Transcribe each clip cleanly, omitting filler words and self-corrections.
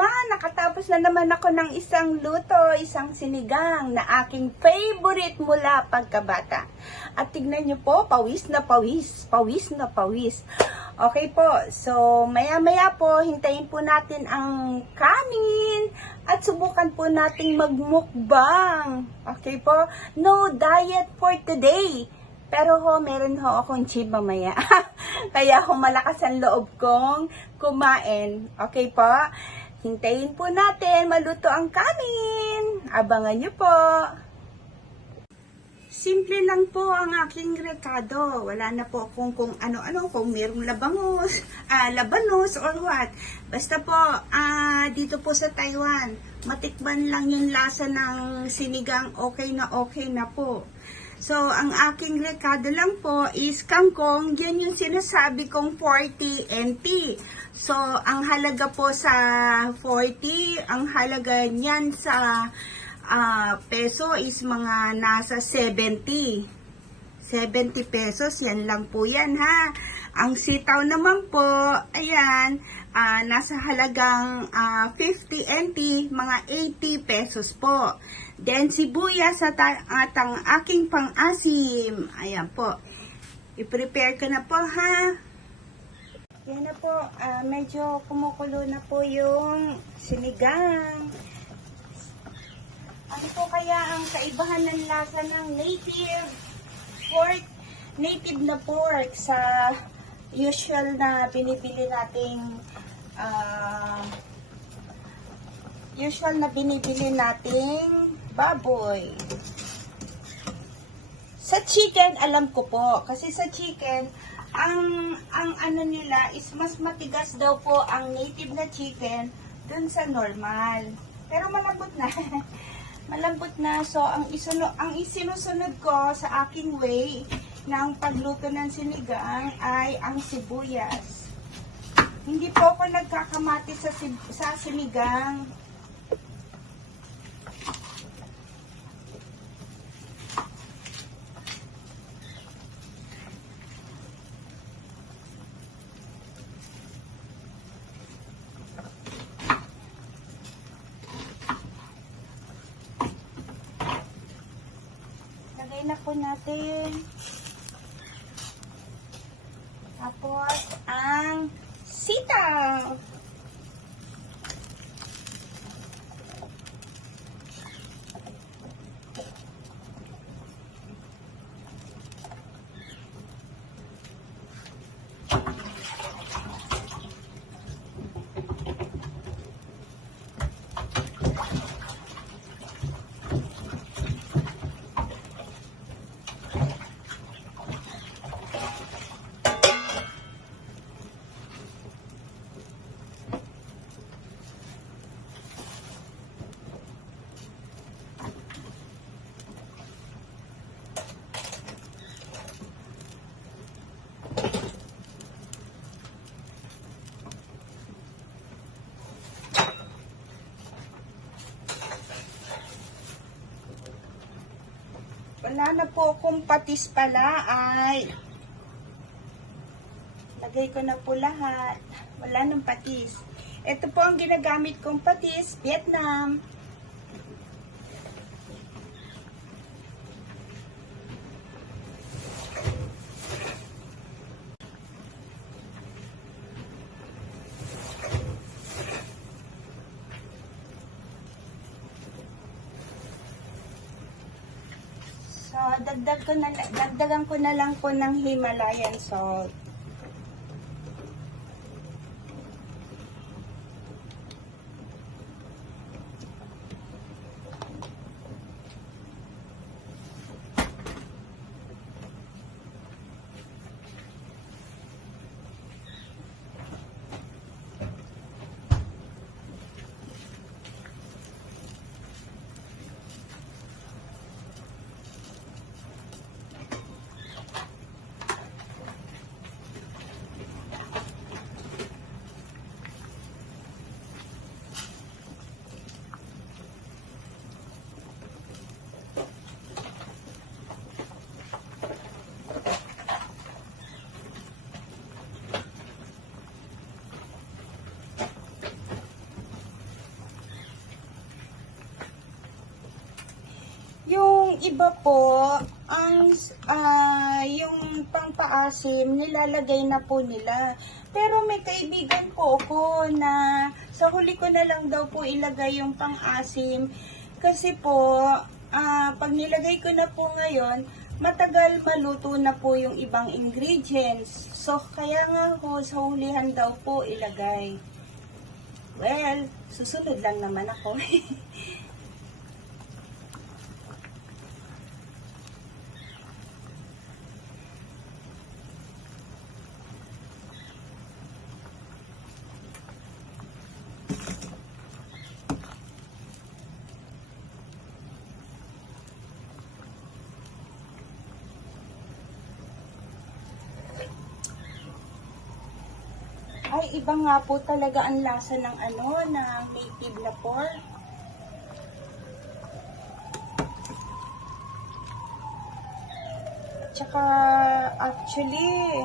naman, nakatapos na naman ako ng isang luto, isang sinigang na aking favorite mula pagkabata. At tignan nyo po, pawis na pawis, pawis na pawis. Okay po, so maya-maya po, hintayin po natin ang kanin at subukan po nating magmukbang. Okay po, no diet for today. Pero meron akong chib mamaya. Kaya malakas ang loob kong kumain. Okay po? Hintayin po natin maluto ang kanin. Abangan nyo po. Simple lang po ang aking rekado. Wala na po akong kung ano-ano, kung mayroong labanos or what. Basta po, dito po sa Taiwan, matikman lang yung lasa ng sinigang, okay na po. So, ang aking rekado lang po is kangkong, yan yung sinasabi kong 40 NT. So, ang halaga po sa 40, ang halaga niyan sa peso is mga nasa 70. 70 pesos, yan lang po yan ha. Ang sitaw naman po, ayan, nasa halagang 50 NT, mga 80 pesos po. Then, sibuyas at ang aking pang-asim. Ayan po. I-prepare ko na po, ha? Yan na po. Medyo kumukulo na po yung sinigang. Ano po kaya ang kaibahan ng lasa ng native pork? Native na pork sa usual na binibili nating baboy. Sa chicken, alam ko po. Kasi sa chicken, ang ano nila is mas matigas daw po ang native na chicken dun sa normal. Pero malambot na. Malambot na. So, ang isinusunod ko sa aking way ng pagluto ng sinigang ay ang sibuyas. Hindi po ako nagkakamati sa sinigang. Lagay na po natin. Tapos, ang sitaw. Wala na po akong patis pala ay lagay ko na po lahat. Wala nang patis. Ito po ang ginagamit kong patis, Vietnam. So, dagdagan ko na lang po ng Himalayan salt. iba po, yung pangpaasim, nilalagay na po nila. Pero may kaibigan po ako na sa huli ko na lang daw po ilagay yung pang-asim. Kasi po, pag nilagay ko na po ngayon, matagal maluto na po yung ibang ingredients. So, kaya nga po, sa hulihan daw po ilagay. Well, susunod lang naman ako. Ay, iba nga po talaga ang lasa ng ng native na pork. Tsaka, actually,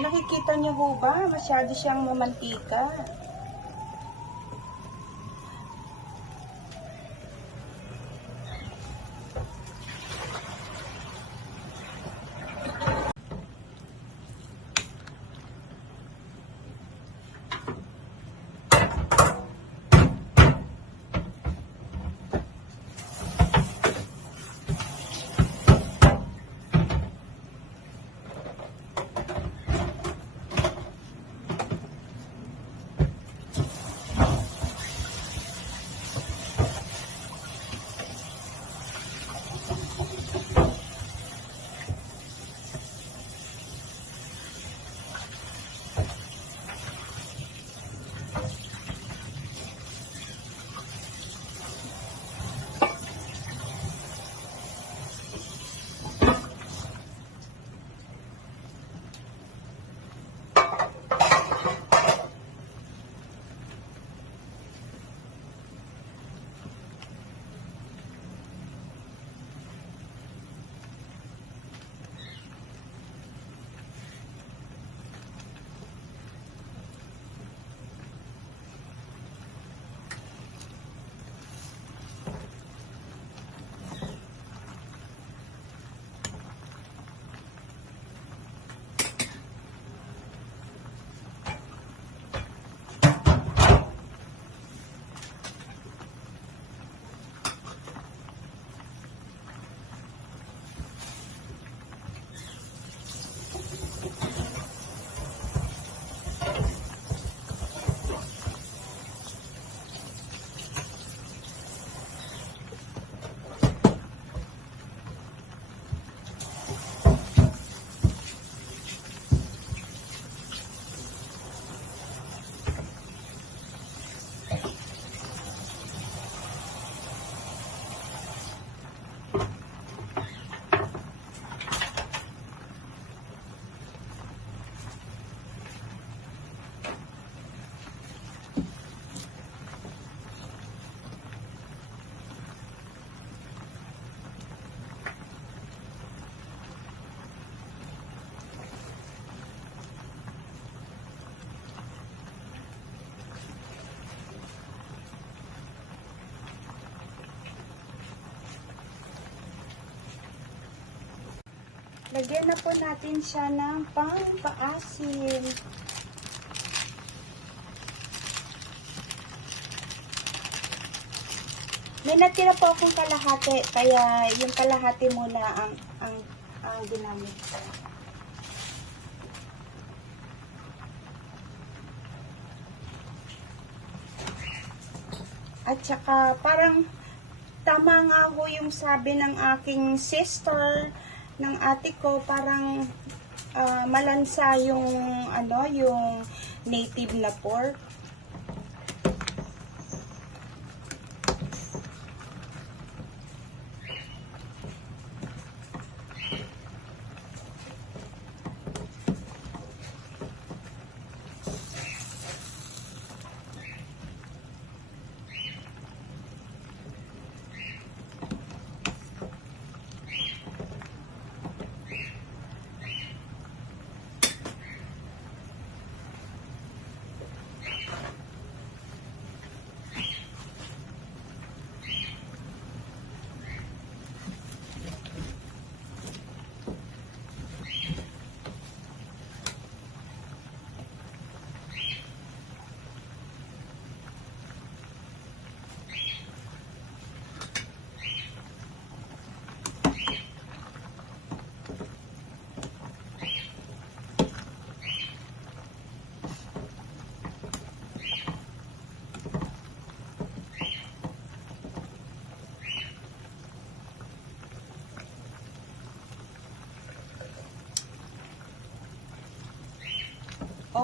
nakikita niyo ho ba? Masyado siyang mamantika. Lagyan na po natin siya ng pang-paasim. May natira po akong kalahati, kaya yung kalahati muna ang ginamit ko. At saka parang tama nga ho yung sabi ng aking sister, ng ate ko, parang malansa yung yung native na pork.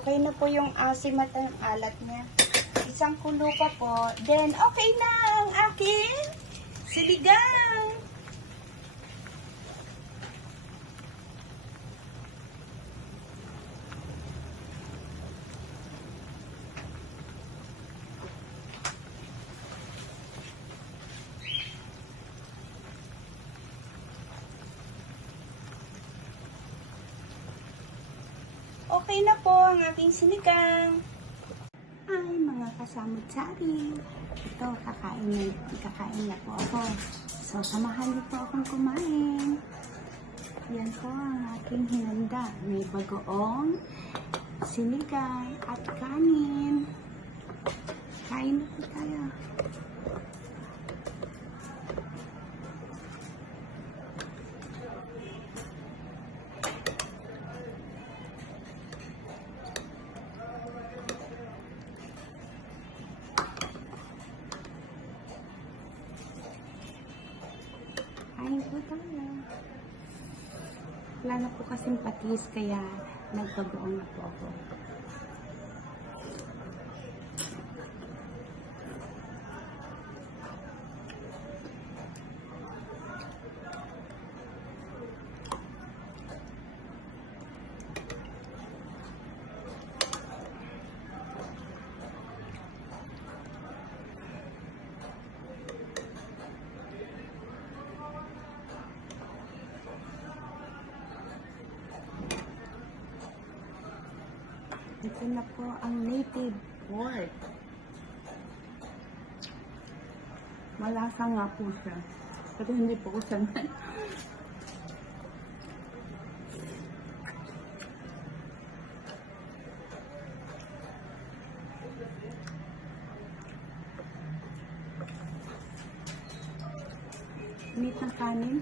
Okay na po yung asim at yung alat niya. Isang kulo pa po. Then, okay na ang aking sinigang. Okay na po ang aking sinigang. Ay, mga kasamot-sari. Ito, kakain na po ako. So, samahan niyo po akong kumain. Yan po ang aking hinanda. May bagoong, sinigang, at kanin. Kain na po tayo. Kain po tayo. Wala na po kasing patis, kaya nagbagoong na po ako. Ito na po ang native pork. Malasa nga po siya. Pero hindi po ko sanay. Meat ng kanin.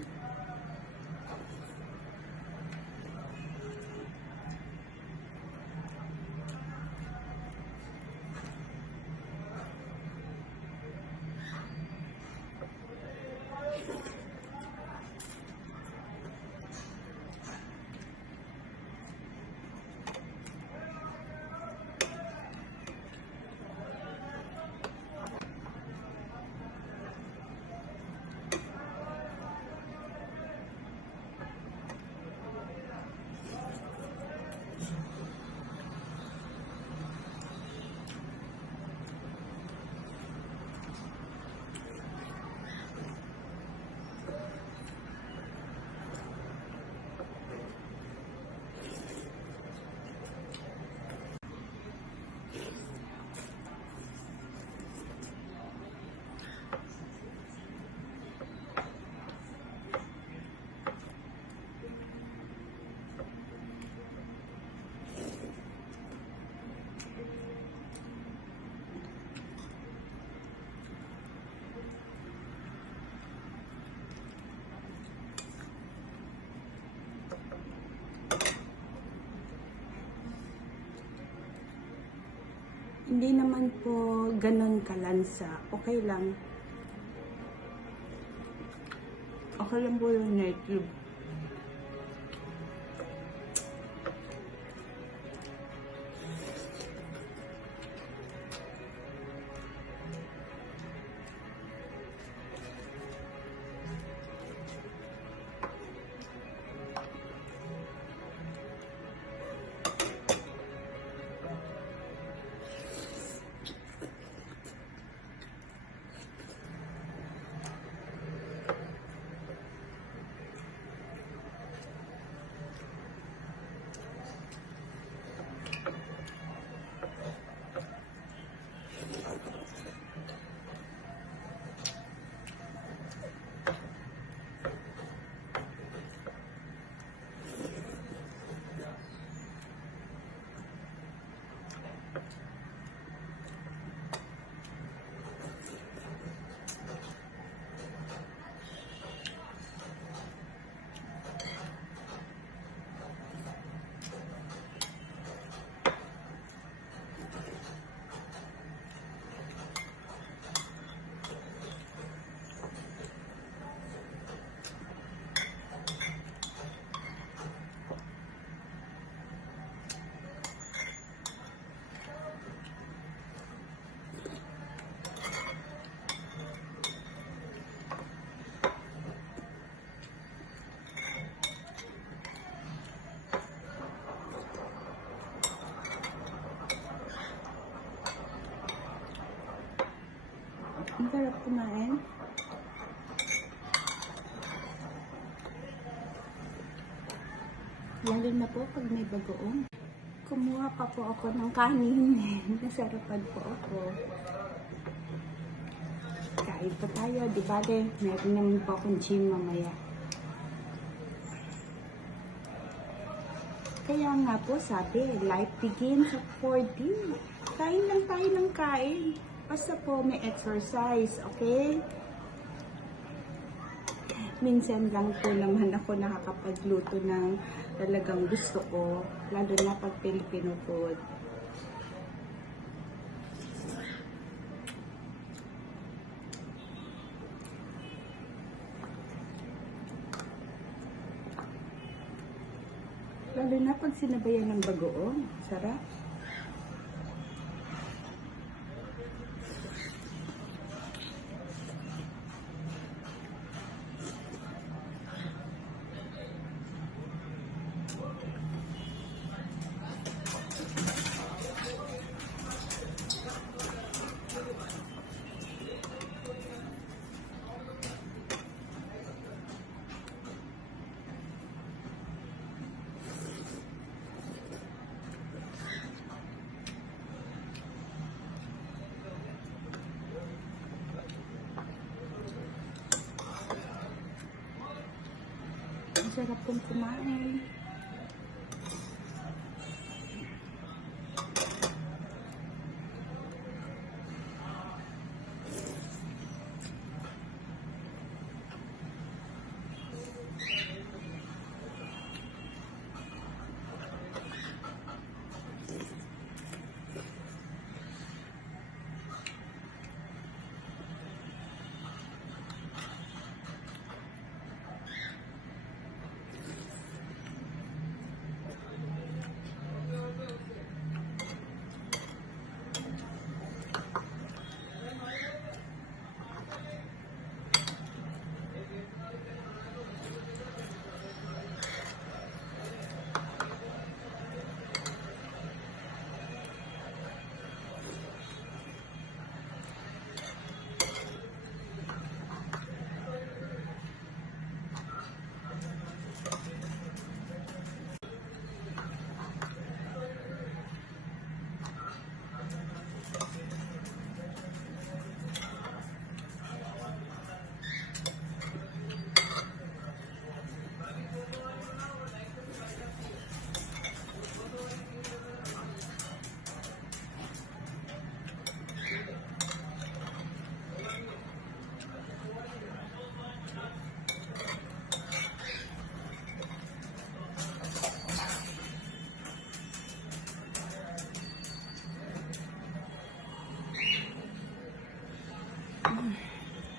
Hindi naman po ganun kalansa. Okay lang. Okay lang po yung native. Ang sarap kumain. Lalo na po pag may bagoong. Kumuha pa po ako ng kanin. Nasarapan po ako. Kain pa tayo, di ba? Meron naman po akong gym mamaya. Kaya nga po sabi, life begins at 40. Kain lang tayo ng kain. Basta po may exercise, okay? Minsan lang po naman ako nakakapagluto ng talagang gusto ko. Lalo na pag Filipino food. Lalo na pag sinabayan ng bagoong. Sarap. Ang sarap kong kumain.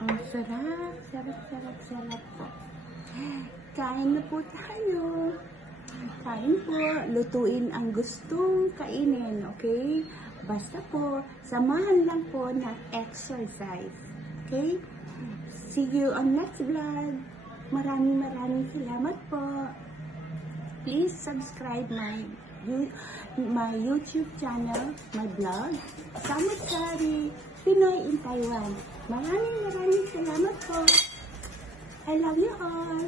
Ang sarap, sarap po. Kain na po tayo. Kain po, lutuin ang gustong kainin, okay? Basta po, samahan lang po ng exercise, okay? See you on next vlog. Maraming salamat po. Please subscribe my YouTube channel, my blog, Samut-Sari, Pinoy in Taiwan. Maraming salamat po. I love you all.